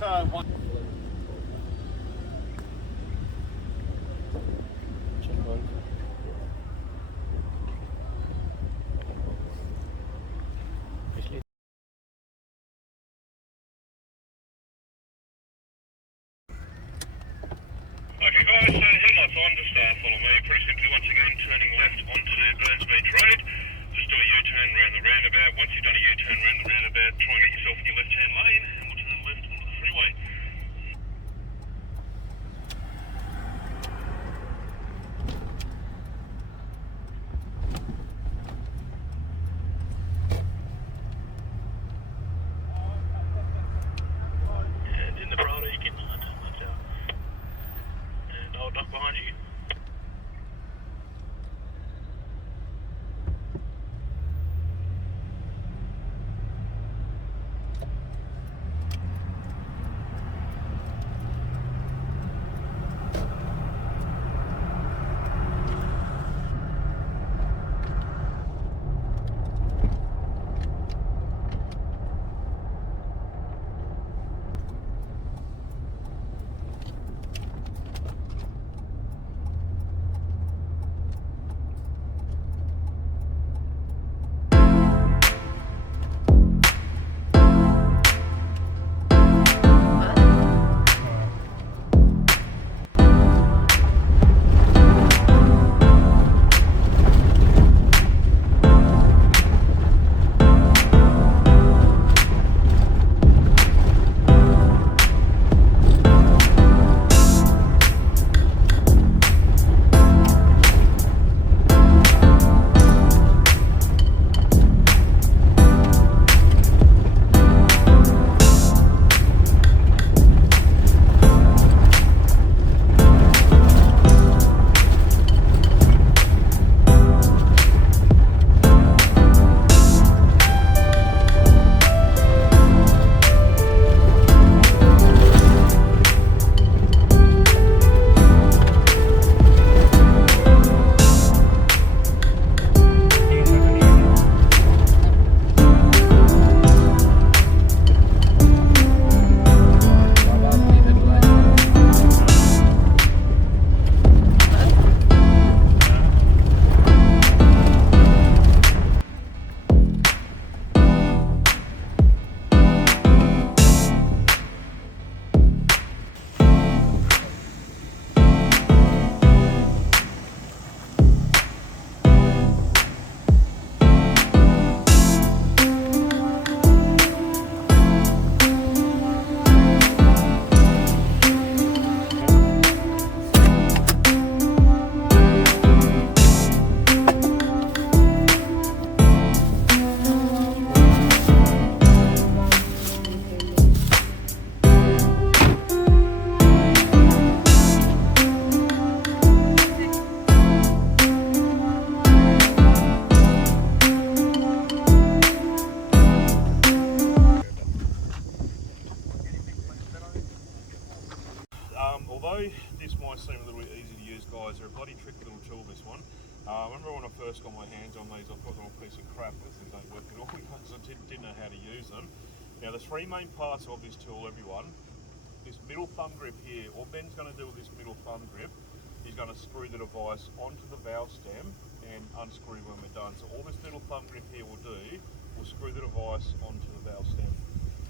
one. Check one. Actually. Okay guys, so headlights on, just follow me. Pretty simply, once again, turning left onto Burnsmead Road. Just do a U-turn around the roundabout. Once you've done a U-turn around the roundabout, try and get yourself in your left-hand lane, and we'll turn left onto the freeway. And in the Prado, you can watch out. And I'll duck behind you. Although this might seem a little bit easy to use, guys, they're a bloody tricky little tool, this one. I remember when I first got my hands on these, I thought they were a piece of crap. These things don't work at all because I didn't know how to use them. Now, the three main parts of this tool, everyone. This middle thumb grip here, all Ben's going to do with this middle thumb grip, he's going to screw the device onto the valve stem and unscrew when we're done. So all this little thumb grip here will do, will screw the device onto the valve stem.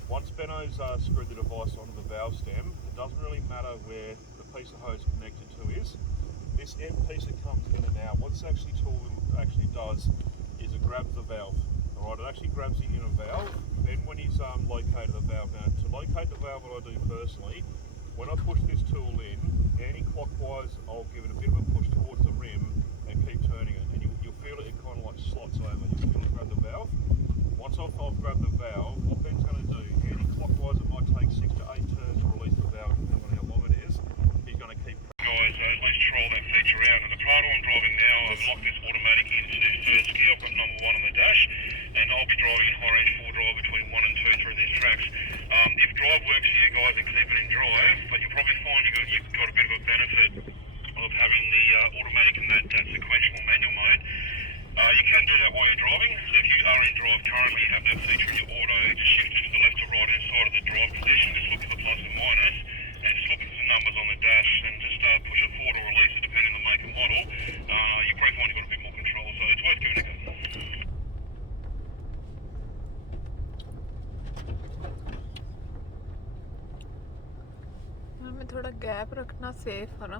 Once Benno's screwed the device onto the valve stem, it doesn't really matter where the piece of hose connected to is. This end piece that comes in and out, what this tool actually does is it grabs the valve. Alright, it actually grabs the inner valve. Then when he's located the valve, now to locate the valve, what I do personally, when I push this tool in, anti-clockwise, I'll give it a bit of a push towards the rim and keep turning it, and you'll feel it kind of like slots over. You'll feel it grab the valve. Once I've grabbed the valve, what Ben's going to do, anti-clockwise, it might take 6 to 8 turns to release the valve, depending on how long it is. He's going to keep. Guys, at least trial that feature out. And the Prado I'm driving now, I've locked this automatic into first gear. I've got number 1 on the dash, and I'll be driving in high range 4 drive between 1 and 2 through these tracks. If drive works for you guys, then keep it in drive, but you'll probably find you've got a bit of a benefit of having the automatic in that sequential manual mode. You can do that while you're driving, so if you are in drive currently, you have that feature in your auto, just shift it to the left or right hand side of the drive position, just look for the plus and minus, and just look at some numbers on the dash and just push it forward or release it depending on the make and model. You probably find you've got a bit more control, so it's worth giving it a go. में थोड़ा gap रखना safe है ना।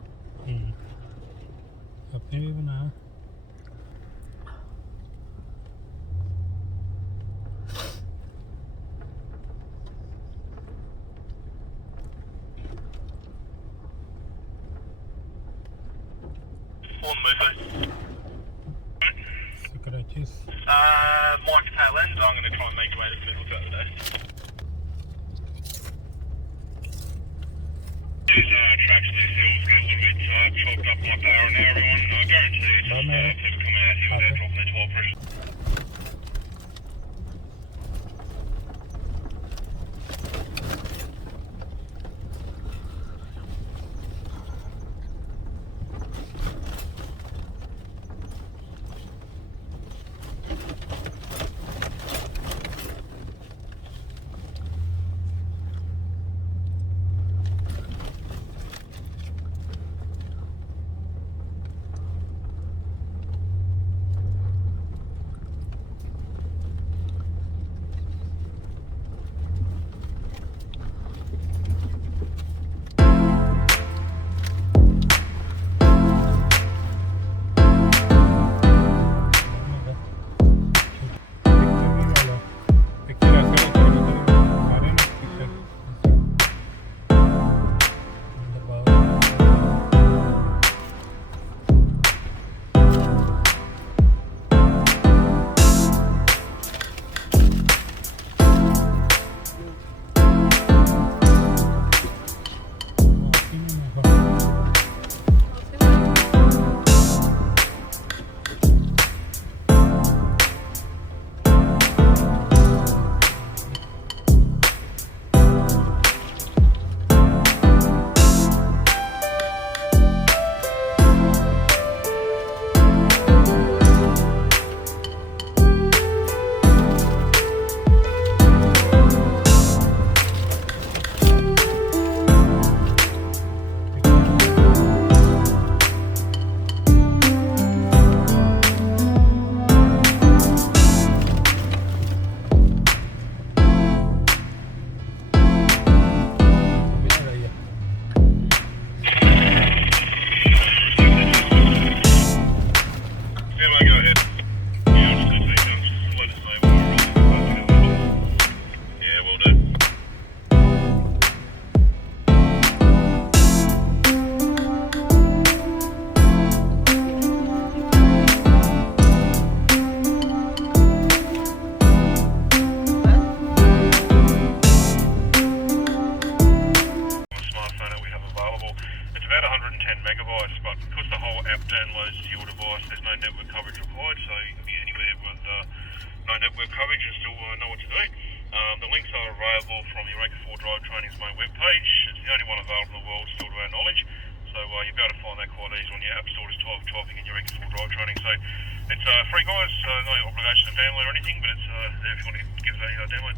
अपने भी बना scratches. Mike tail end. I'm going to try and make your way to Fiddle today. These tracks, these hills get a little bit chalked up like they are now, everyone. I guarantee you, just people coming out here without dropping their tire pressure. The links are available from your Rank 4 Drive Training's main webpage. It's the only one available in the world still to our knowledge. So you'll be able to find that quite easily on your app store, just typing in your Rank 4 Drive Training. So it's free, guys, no obligation to download or anything, but it's there if you want to give it a download.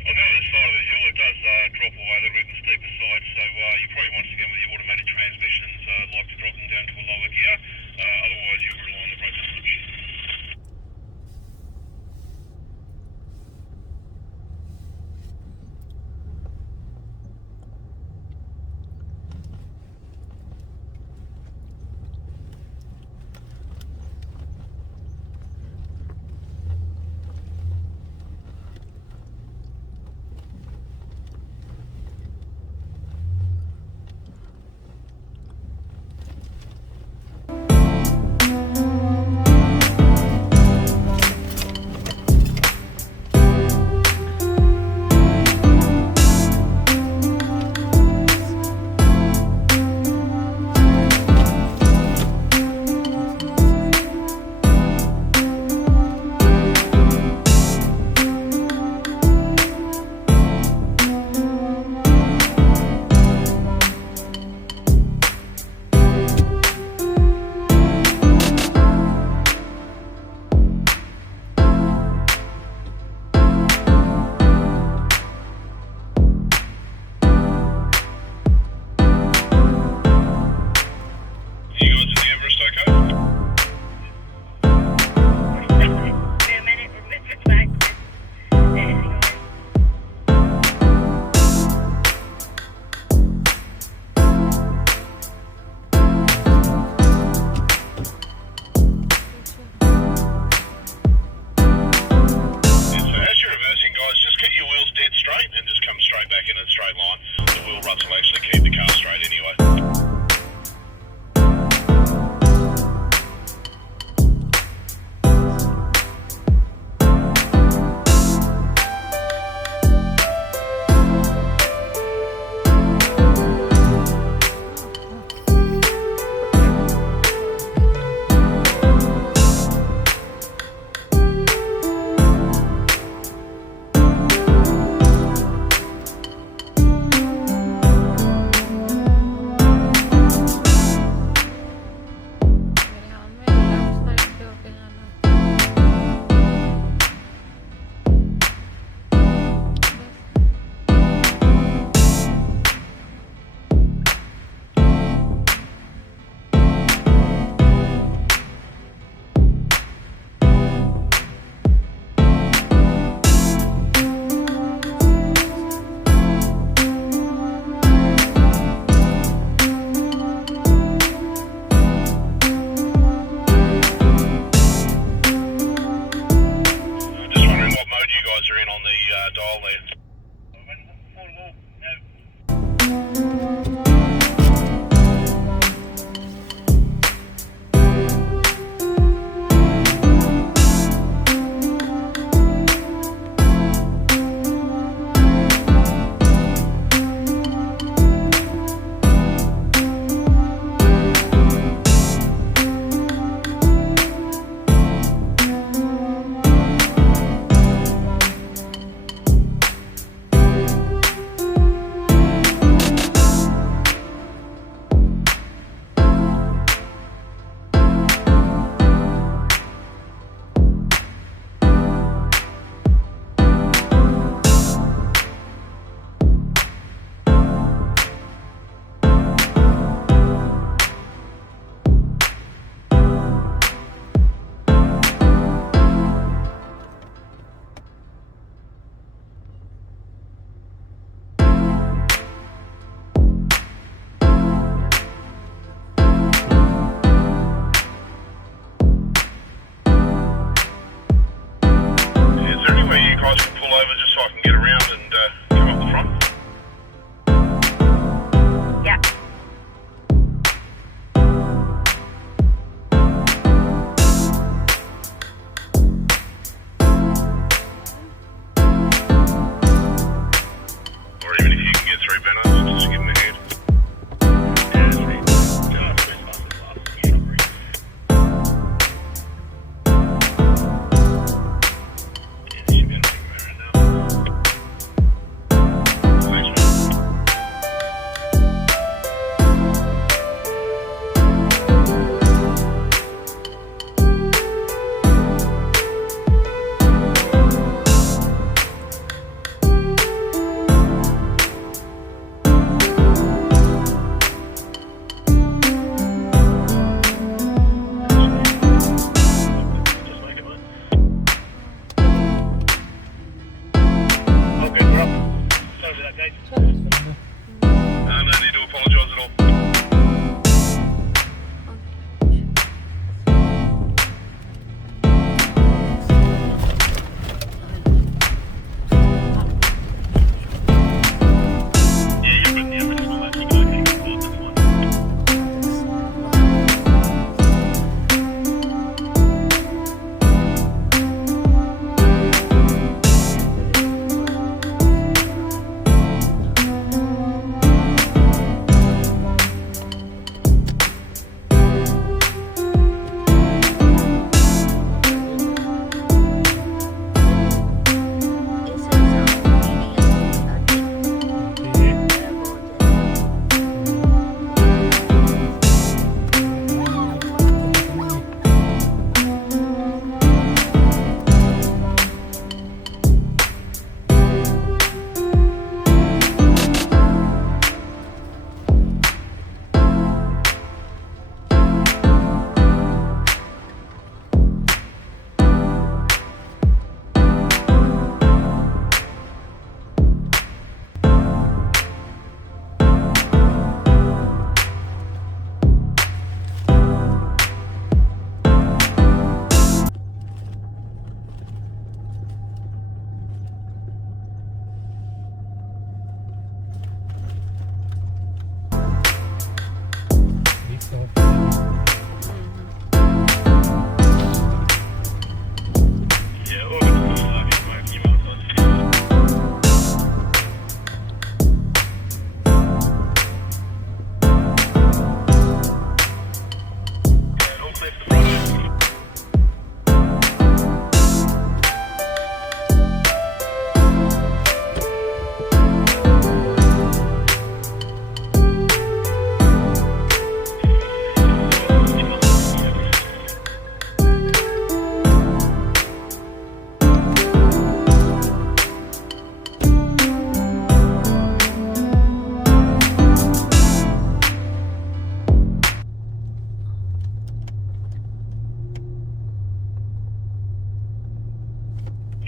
On the other side of the hill, it does drop away a little bit in the steeper side, so you probably once again with your automatic transmissions like to drop them down to a lower gear, otherwise you'll rely on the brakes switch.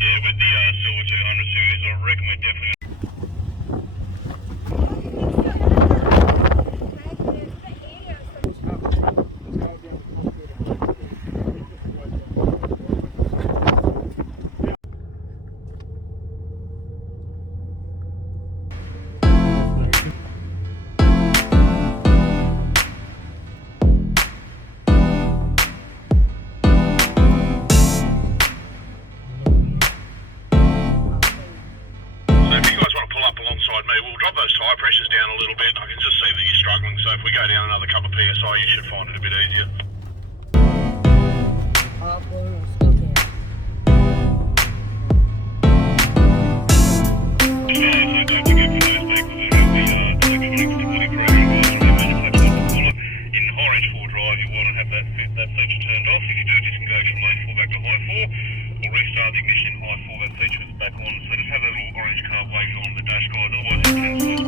Yeah, with the Silver 200 series, I reckon we're definitely. We'll drop those tyre pressures down a little bit. I can just see that you're struggling, so if we go down another couple of PSI, you should find it a bit easier. Don't forget for those vehicles that have the electronic stability program guys from the manufacturer of the cooler. In high-range 4 drive, you want to have that feature turned off. If you do, disengage from lane 4 back to high 4, or restart the ignition in high 4, that feature is back on. So just have that little orange car wave on the dash, guys, otherwise it tends to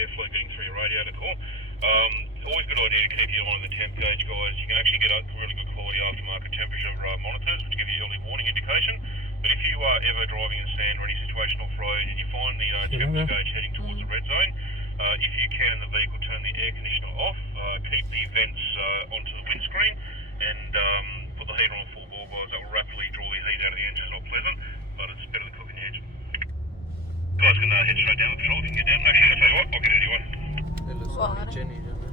airflow getting through your radiator core. Always a good idea to keep your eye on the temp gauge, guys. You can actually get a really good quality aftermarket temperature monitors, which give you early warning indication. But if you are ever driving in sand or any situation off-road and you find the temperature gauge heading towards the red zone, if you can in the vehicle, turn the air conditioner off, keep the vents onto the windscreen, and put the heater on full bore, guys. That will rapidly draw the heat out of the engine. It's not pleasant, but it's better than cooking the engine. You guys can head straight down the control if you can get down. Actually, I'll tell you what, I'll get it anyway. It looks like Jenny, doesn't it?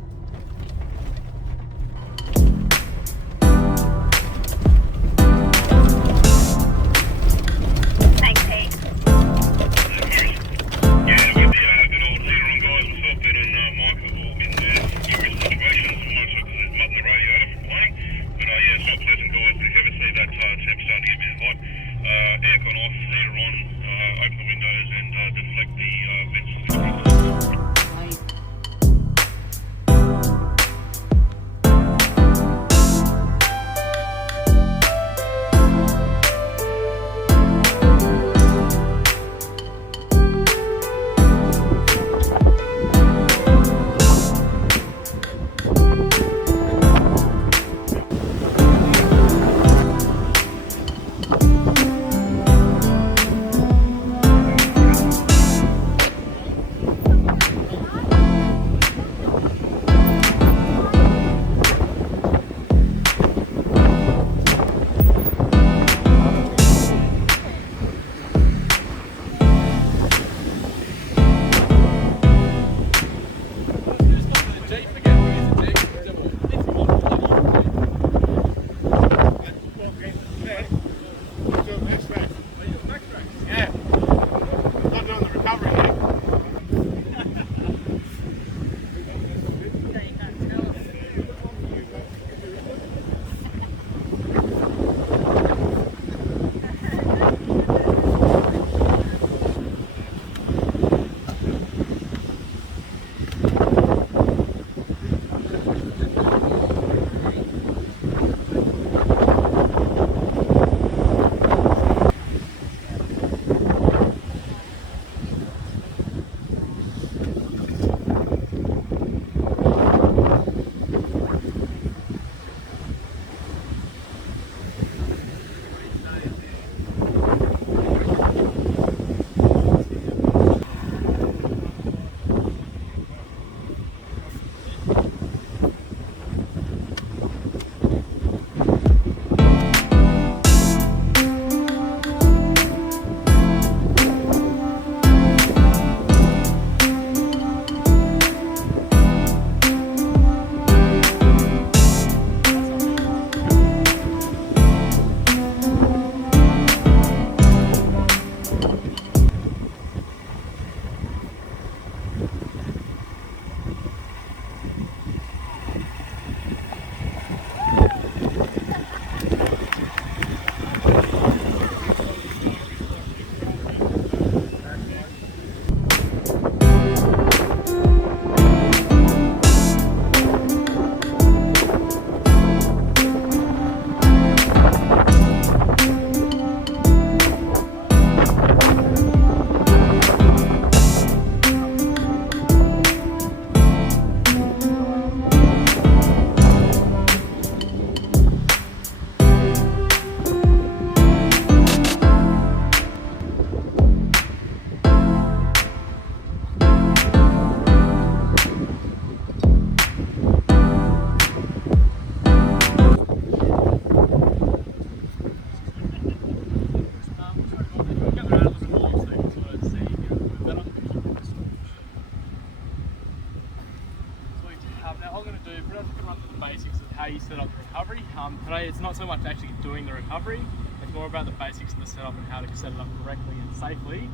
I'm going to do, we're going to run through the basics of how you set up the recovery. Today it's not so much actually doing the recovery, it's more about the basics of the setup and how to set it up correctly and safely.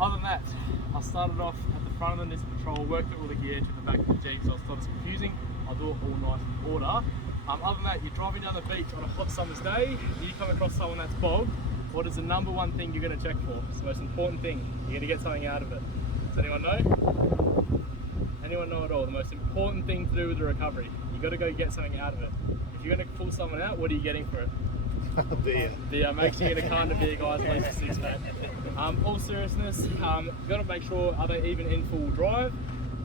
Other than that, I started off at the front of the NIST Patrol, worked out all the gear to the back of the Jeep, so it's not as confusing. I'll do it all nice in order. Other than that, you're driving down the beach on a hot summer's day, you come across someone that's bogged. What is the number one thing you're going to check for? It's the most important thing. You're going to get something out of it. Does anyone know? Anyone know at all? The most important thing to do with the recovery. You've got to go get something out of it. If you're going to pull someone out, what are you getting for it? Beer. Beer. Make sure you get a carton of beer, guys, at least a 6-pack. All seriousness, you've got to make sure, are they even in full drive?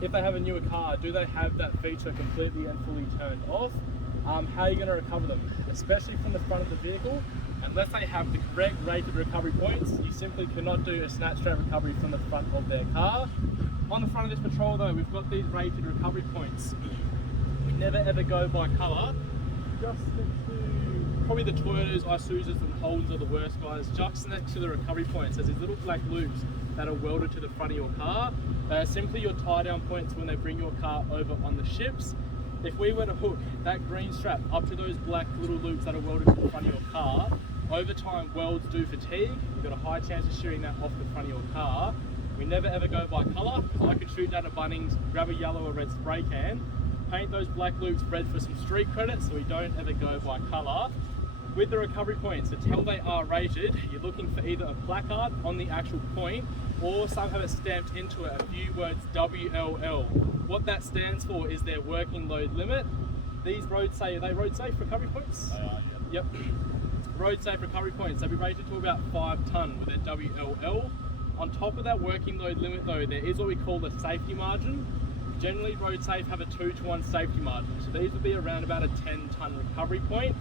If they have a newer car, do they have that feature completely and fully turned off? How are you going to recover them? Especially from the front of the vehicle. Unless they have the correct rated recovery points, you simply cannot do a snatch strap recovery from the front of their car. On the front of this Patrol though, we've got these rated recovery points. We never ever go by colour. Just next to, probably the Toyotas, Isuzus and Holdens are the worst guys. Just next to the recovery points, there's these little black loops that are welded to the front of your car. They are simply your tie down points when they bring your car over on the ships. If we were to hook that green strap up to those black little loops that are welded to the front of your car, over time welds do fatigue. You've got a high chance of shearing that off the front of your car. We never ever go by colour. I could shoot down to Bunnings, grab a yellow or red spray can, paint those black loops red for some street credit, so we don't ever go by colour. With the recovery points, until they are rated, you're looking for either a placard on the actual point, or some have it stamped into it, a few words WLL. What that stands for is their working load limit. These road safe, are they road safe recovery points? They are, yeah. Yep. Road safe recovery points, they'll be rated to about 5 tonne with their WLL. On top of that working load limit though, there is what we call the safety margin. Generally road safe have a 2-to-1 safety margin, so these would be around about a 10 tonne recovery point.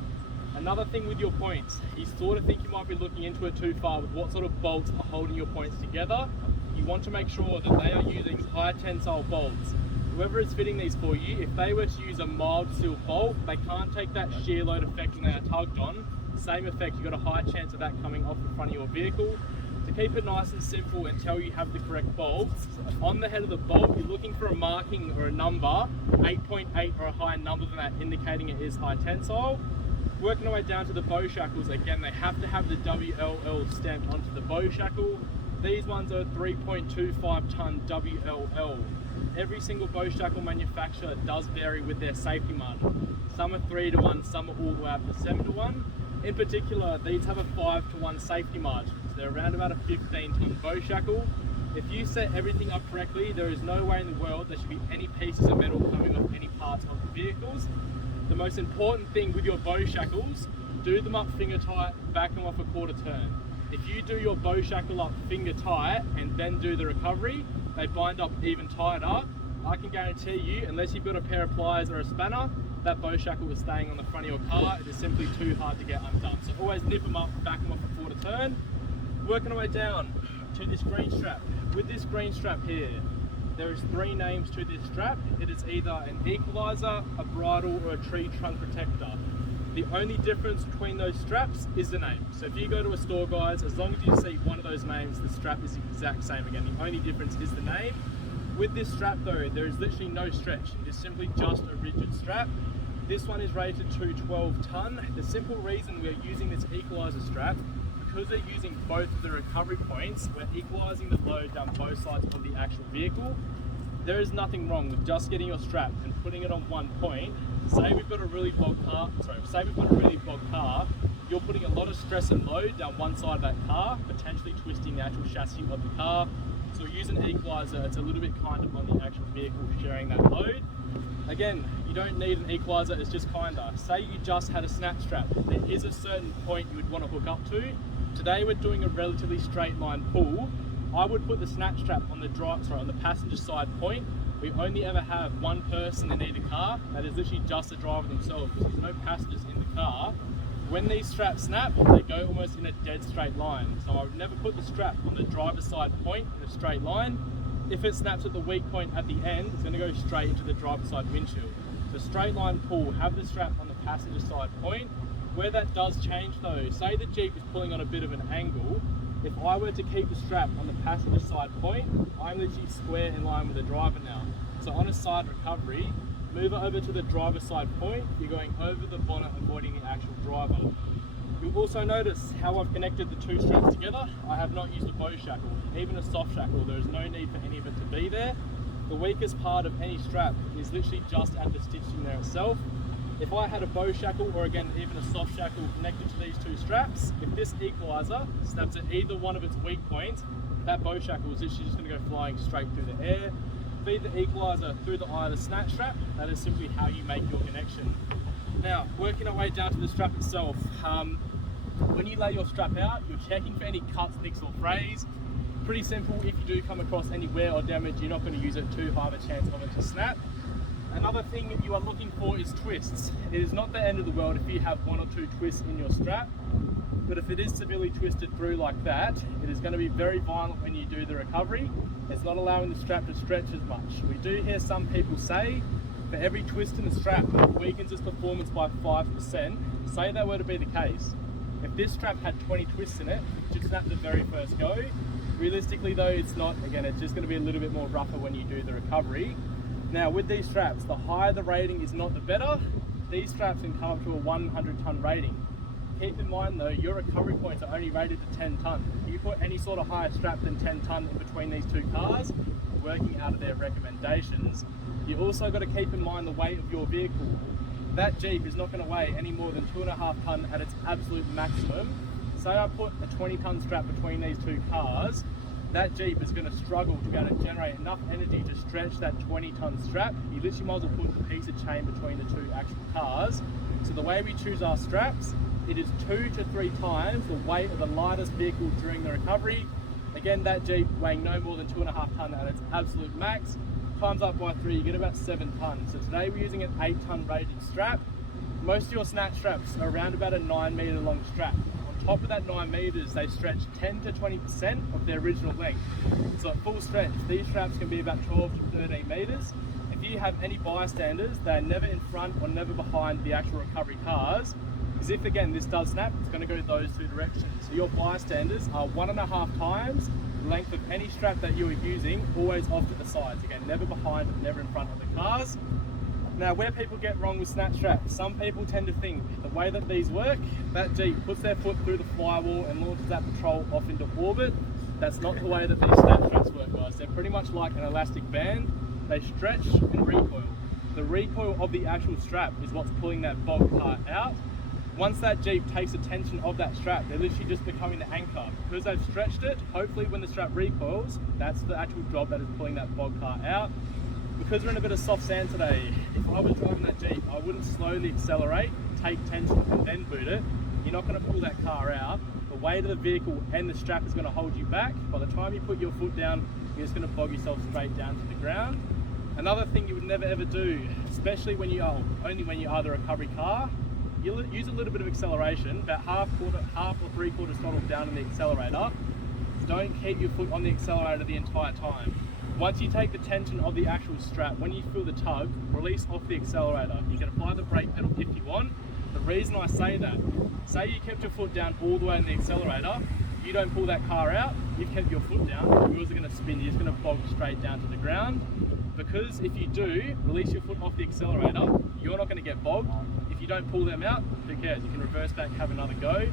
Another thing with your points, you sort of think you might be looking into it too far with what sort of bolts are holding your points together. You want to make sure that they are using high tensile bolts. Whoever is fitting these for you, if they were to use a mild steel bolt, they can't take that shear load effect when they are tugged on. Same effect, you've got a high chance of that coming off the front of your vehicle. To keep it nice and simple until you have the correct bolt, on the head of the bolt you're looking for a marking or a number, 8.8 or a higher number than that, indicating it is high tensile. Working our way down to the bow shackles, again they have to have the WLL stamped onto the bow shackle. These ones are 3.25 tonne WLL. Every single bow shackle manufacturer does vary with their safety margin. Some are 3-to-1, some are all the way up to 7-to-1. In particular, these have a 5-to-1 safety margin. So they're around about a 15-tonne bow shackle. If you set everything up correctly, there is no way in the world there should be any pieces of metal coming off any parts of the vehicles. The most important thing with your bow shackles, do them up finger tight, back them off a quarter turn. If you do your bow shackle up finger tight and then do the recovery, they bind up even tighter. I can guarantee you, unless you've got a pair of pliers or a spanner, that bow shackle is staying on the front of your car. It is simply too hard to get undone. So always nip them up, back them off a quarter turn. Working our way down to this green strap. With this green strap here, there is 3 names to this strap. It is either an equalizer, a bridle, or a tree trunk protector. The only difference between those straps is the name. So if you go to a store, guys, as long as you see one of those names, the strap is the exact same again. The only difference is the name. With this strap though, there is literally no stretch. It is simply just a rigid strap. This one is rated to 12 tonne. The simple reason we're using this equalizer strap, because they're using both of the recovery points, we're equalising the load down both sides of the actual vehicle. There is nothing wrong with just getting your strap and putting it on one point. Say we've got a really bogged car, you're putting a lot of stress and load down one side of that car, potentially twisting the actual chassis of the car. So use an equalizer, it's a little bit kind of on the actual vehicle sharing that load. Again, you don't need an equalizer, it's just kinda. Say you just had a snap strap, there is a certain point you would want to hook up to. Today we're doing a relatively straight line pull. I would put the snap strap on the passenger side point. We only ever have one person in either car, that is literally just the driver themselves, because there's no passengers in the car. When these straps snap, they go almost in a dead straight line. So I would never put the strap on the driver's side point in a straight line. If it snaps at the weak point at the end, it's going to go straight into the driver's side windshield. So straight line pull, have the strap on the passenger side point. Where that does change though, say the Jeep is pulling on a bit of an angle, if I were to keep the strap on the passenger side point, I'm literally square in line with the driver now. So on a side recovery, Move it over to the driver's side point. You're going over the bonnet, avoiding the actual driver. You'll also notice how I've connected the two straps together. I have not used a bow shackle, even a soft shackle. There is no need for any of it to be there. The weakest part of any strap is literally just at the stitching there itself. If I had a bow shackle, or again, even a soft shackle connected to these two straps, if this equalizer snaps at either one of its weak points, that bow shackle is literally just going to go flying straight through the air. Feed the equalizer through the eye of the snatch strap. That is simply how you make your connection. Now, working our way down to the strap itself, when you lay your strap out, you're checking for any cuts, nicks or frays. Pretty simple. If you do come across any wear or damage, you're not going to use it too high of a chance of it to snap. Another thing that you are looking for is twists. It is not the end of the world if you have one or two twists in your strap, but if it is severely twisted through like that, it is going to be very violent when you do the recovery. It's not allowing the strap to stretch as much. We do hear some people say for every twist in the strap, it weakens its performance by 5%. Say that were to be the case. If this strap had 20 twists in it, it should snap the very first go. Realistically though, it's not. Again, it's just going to be a little bit more rougher when you do the recovery. Now with these straps, the higher the rating is not the better. These straps can come up to a 100 ton rating. Keep in mind though, your recovery points are only rated to 10 ton. If you put any sort of higher strap than 10 ton in between these two cars, working out of their recommendations, you also got to keep in mind the weight of your vehicle. That Jeep is not going to weigh any more than 2.5 ton at its absolute maximum. Say I put a 20 ton strap between these two cars, that Jeep is going to struggle to be able to generate enough energy to stretch that 20 ton strap. You literally might as well put a piece of chain between the two actual cars. So the way we choose our straps, it is 2 to 3 times the weight of the lightest vehicle during the recovery. Again, that Jeep weighing no more than 2.5 ton at its absolute max. Times up by 3, you get about 7 tons. So today we're using an 8 ton rated strap. Most of your snatch straps are around about a 9 meter long strap. On top of that 9 meters, they stretch 10 to 20% of their original length. So at full stretch, these straps can be about 12 to 13 meters. If you have any bystanders, they're never in front or never behind the actual recovery cars. Because if again this does snap, it's going to go those two directions. So your bystanders are 1.5 times the length of any strap that you are using, always off to the sides. Again, never behind, never in front of the cars. Now, where people get wrong with snatch straps, some people tend to think the way that these work, that Jeep puts their foot through the firewall and launches that patrol off into orbit. That's not the way that these snatch straps work, guys. They're pretty much like an elastic band. They stretch and recoil. The recoil of the actual strap is what's pulling that bog part out. Once that Jeep takes the tension of that strap, they're literally just becoming the anchor. Because they've stretched it, hopefully when the strap recoils, that's the actual job that is pulling that bog part out. Because we're in a bit of soft sand today, if I was driving that Jeep, I wouldn't slowly accelerate, take tension and then boot it. You're not going to pull that car out. The weight of the vehicle and the strap is going to hold you back. By the time you put your foot down, you're just going to bog yourself straight down to the ground. Another thing you would never ever do, especially when you are, only when you are the recovery car, you use a little bit of acceleration, about half or 3/4 throttle down in the accelerator. Don't keep your foot on the accelerator the entire time. Once you take the tension of the actual strap, when you feel the tug, release off the accelerator. You can apply the brake pedal if you want. The reason I say that, say you kept your foot down all the way in the accelerator, you don't pull that car out, you've kept your foot down, the wheels are going to spin, you're just going to bog straight down to the ground. Because if you do release your foot off the accelerator, you're not going to get bogged. If you don't pull them out, who cares? You can reverse back, have another go.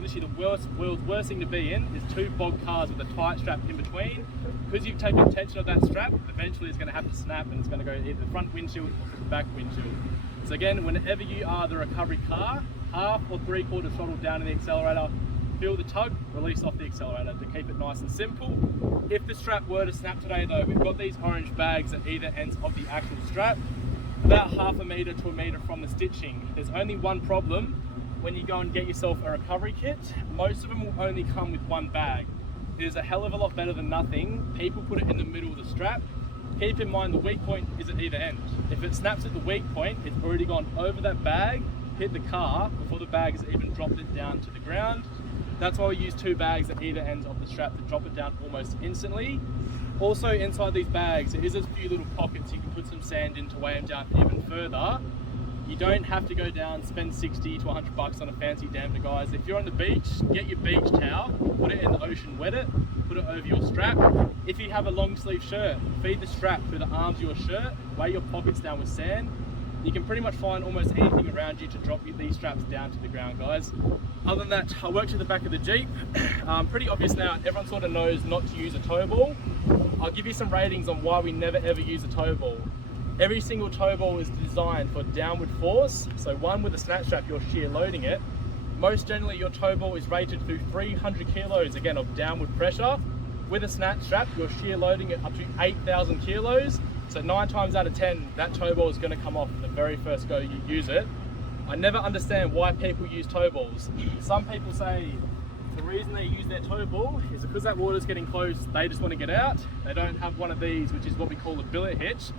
Literally the world's worst thing to be in is two bogged cars with a tight strap in between. Because you've taken tension of that strap, eventually it's going to have to snap and it's going to go either the front windshield or the back windshield. So again, whenever you are the recovery car, half or 3/4 throttle down in the accelerator, feel the tug, release off the accelerator to keep it nice and simple. If the strap were to snap today though, we've got these orange bags at either ends of the actual strap, about 1/2 meter to 1 meter from the stitching. There's only one problem when you go and get yourself a recovery kit. Most of them will only come with one bag. It is a hell of a lot better than nothing. People put it in the middle of the strap. Keep in mind the weak point is at either end. If it snaps at the weak point, it's already gone over that bag, hit the car before the bag has even dropped it down to the ground. That's why we use 2 bags at either ends of the strap to drop it down almost instantly. Also inside these bags, there is a few little pockets you can put some sand in to weigh them down even further. You don't have to go down, spend 60 to 100 bucks on a fancy damper, guys. If you're on the beach, get your beach towel, put it in the ocean, wet it, put it over your strap. If you have a long sleeve shirt, feed the strap through the arms of your shirt, weigh your pockets down with sand. You can pretty much find almost anything around you to drop these straps down to the ground, guys. Other than that, I worked to the back of the Jeep. Pretty obvious now, everyone sort of knows not to use a tow ball. I'll give you some ratings on why we never ever use a tow ball. Every single tow ball is designed for downward force. So one, with a snap strap, you're shear loading it. Most generally, your tow ball is rated to 300 kilos, again, of downward pressure. With a snap strap, you're shear loading it up to 8,000 kilos. So 9 times out of 10, that tow ball is going to come off the very first go you use it. I never understand why people use tow balls. Some people say the reason they use their tow ball is because that water's getting close, they just want to get out. They don't have one of these, which is what we call a billet hitch.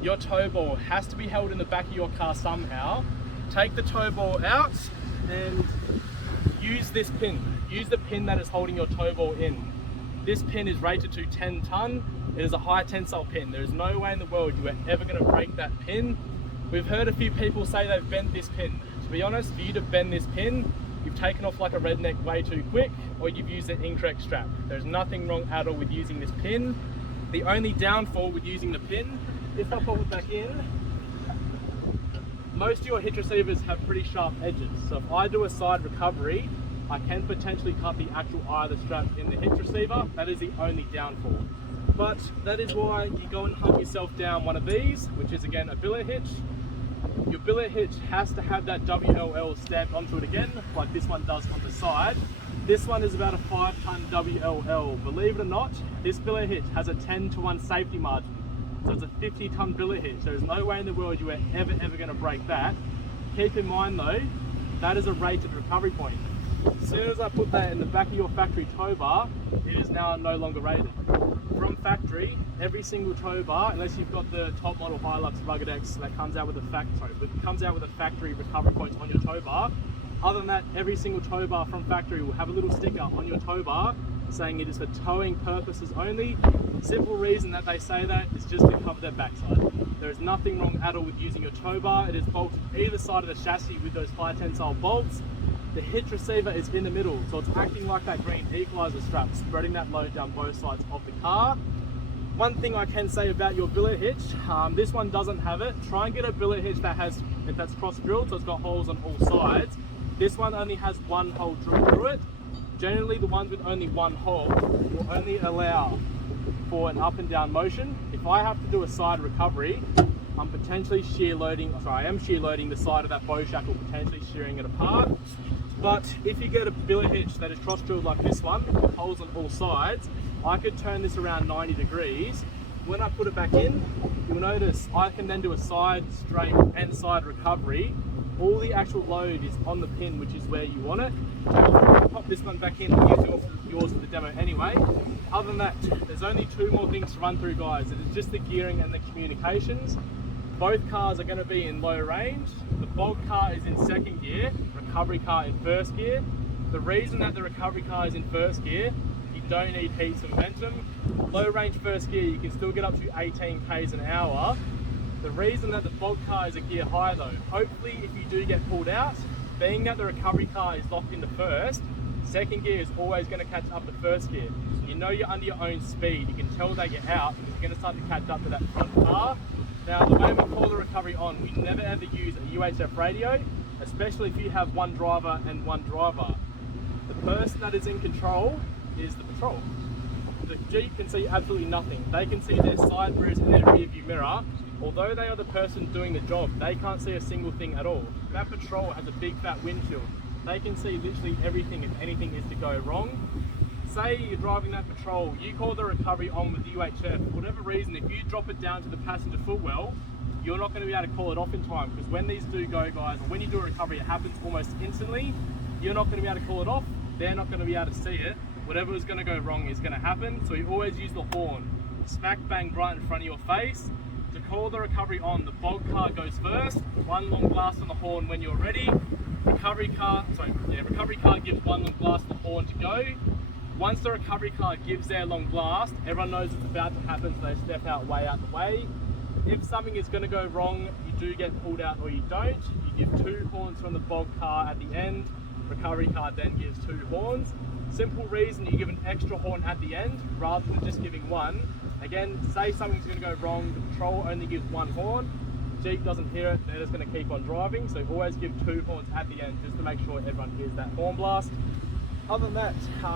Your tow ball has to be held in the back of your car somehow. Take the tow ball out and use this pin. Use the pin that is holding your tow ball in. This pin is rated to 10 ton. It is a high tensile pin. There is no way in the world you are ever going to break that pin. We've heard a few people say they've bent this pin. To be honest, for you to bend this pin, you've taken off like a redneck way too quick, or you've used the incorrect strap. There's nothing wrong at all with using this pin. The only downfall with using the pin, if I pop it back in, most of your hitch receivers have pretty sharp edges. So if I do a side recovery, I can potentially cut the actual eye of the strap in the hitch receiver. That is the only downfall. But that is why you go and hunt yourself down one of these, which is again a billet hitch. Your billet hitch has to have that WLL stamped onto it again, like this one does on the side. This one is about a 5-ton WLL. Believe it or not, this billet hitch has a 10-to-1 safety margin. So it's a 50-ton billet hitch. There's no way in the world you are ever going to break that. Keep in mind though, that is a rated recovery point. As soon as I put that in the back of your factory tow bar, it is now no longer rated. From factory, every single tow bar, unless you've got the top model Hilux Rugged X that comes out with a factory recovery point on your tow bar. Other than that, every single tow bar from factory will have a little sticker on your tow bar saying it is for towing purposes only. Simple reason that they say that is just to cover their backside. There is nothing wrong at all with using your tow bar. It is bolted either side of the chassis with those high tensile bolts. The hitch receiver is in the middle, so it's acting like that green equalizer strap, spreading that load down both sides of the car. One thing I can say about your billet hitch, this one doesn't have it. Try and get a billet hitch that's cross drilled, so it's got holes on all sides. This one only has one hole drilled through it. Generally, the ones with only one hole will only allow for an up and down motion. If I have to do a side recovery, I'm potentially I am shear loading the side of that bow shackle, potentially shearing it apart. But if you get a billet hitch that is cross drilled like this one, with holes on all sides, I could turn this around 90 degrees. When I put it back in, you'll notice I can then do a side straight and side recovery. All the actual load is on the pin, which is where you want it. I'll pop this one back in and use yours for the demo anyway. Other than that, there's only 2 more things to run through, guys. It is just the gearing and the communications. Both cars are going to be in low range. The bog car is in 2nd gear, recovery car in 1st gear. The reason that the recovery car is in 1st gear, you don't need heaps of momentum. Low range 1st gear, you can still get up to 18 k's an hour. The reason that the bog car is a gear higher though, hopefully if you do get pulled out, being that the recovery car is locked into 1st, 2nd gear is always going to catch up to 1st gear. You know you're under your own speed, you can tell that you're out because you're going to start to catch up to that front car. Now the way we call the recovery on, we never ever use a UHF radio, especially if you have one driver and one driver. The person that is in control is the patrol. The Jeep can see absolutely nothing. They can see their side mirrors and their rear view mirror. Although they are the person doing the job, they can't see a single thing at all. That patrol has a big fat windshield. They can see literally everything if anything is to go wrong. Say you're driving that patrol, you call the recovery on with the UHF, for whatever reason, if you drop it down to the passenger footwell, you're not going to be able to call it off in time, because when these do go, guys, when you do a recovery, it happens almost instantly. You're not going to be able to call it off, they're not going to be able to see it. Whatever is going to go wrong is going to happen, so you always use the horn. Smack bang right in front of your face. To call the recovery on, the bog car goes first, 1 long blast on the horn when you're ready. Recovery car gives 1 long blast on the horn to go. Once the recovery car gives their long blast, everyone knows it's about to happen, so they step out way out the way. If something is going to go wrong, you do get pulled out or you don't. You give 2 horns from the bog car at the end. Recovery car then gives 2 horns. Simple reason you give an extra horn at the end rather than just giving one. Again, say something's going to go wrong, the patrol only gives one horn, Jeep doesn't hear it, they're just going to keep on driving, so always give 2 horns at the end just to make sure everyone hears that horn blast. Other than that,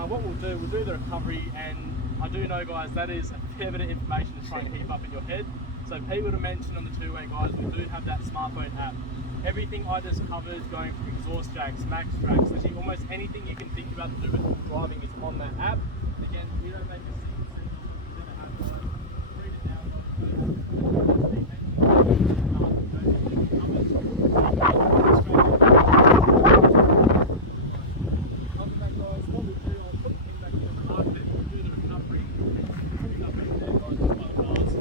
what we'll do the recovery, and I do know guys that is a fair bit of information to try and keep up in your head. So people to mention on the two-way guys, we do have that smartphone app. Everything I just covered going from exhaust jacks, max tracks, literally almost anything you can think about to do with driving is on that app. Again, we don't make a single signal, we're going to have to read it down. Other than that guys, what we'll do, I'll put the thing back in the park, then we'll do the recovery. Put it up right there guys, with my cars.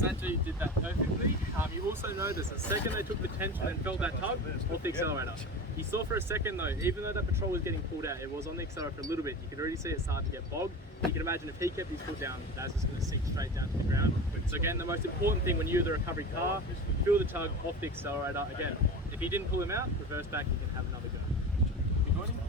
That Jeep did that perfectly. You also notice the second they took the tension and felt that tug off the accelerator. You saw for a second though, even though that patrol was getting pulled out, it was on the accelerator for a little bit. You could already see it starting to get bogged. You can imagine if he kept his foot down, that's just going to sink straight down to the ground. So again, the most important thing when you're the recovery car, feel the tug off the accelerator. Again, if he didn't pull him out, reverse back, you can have another go. Good morning.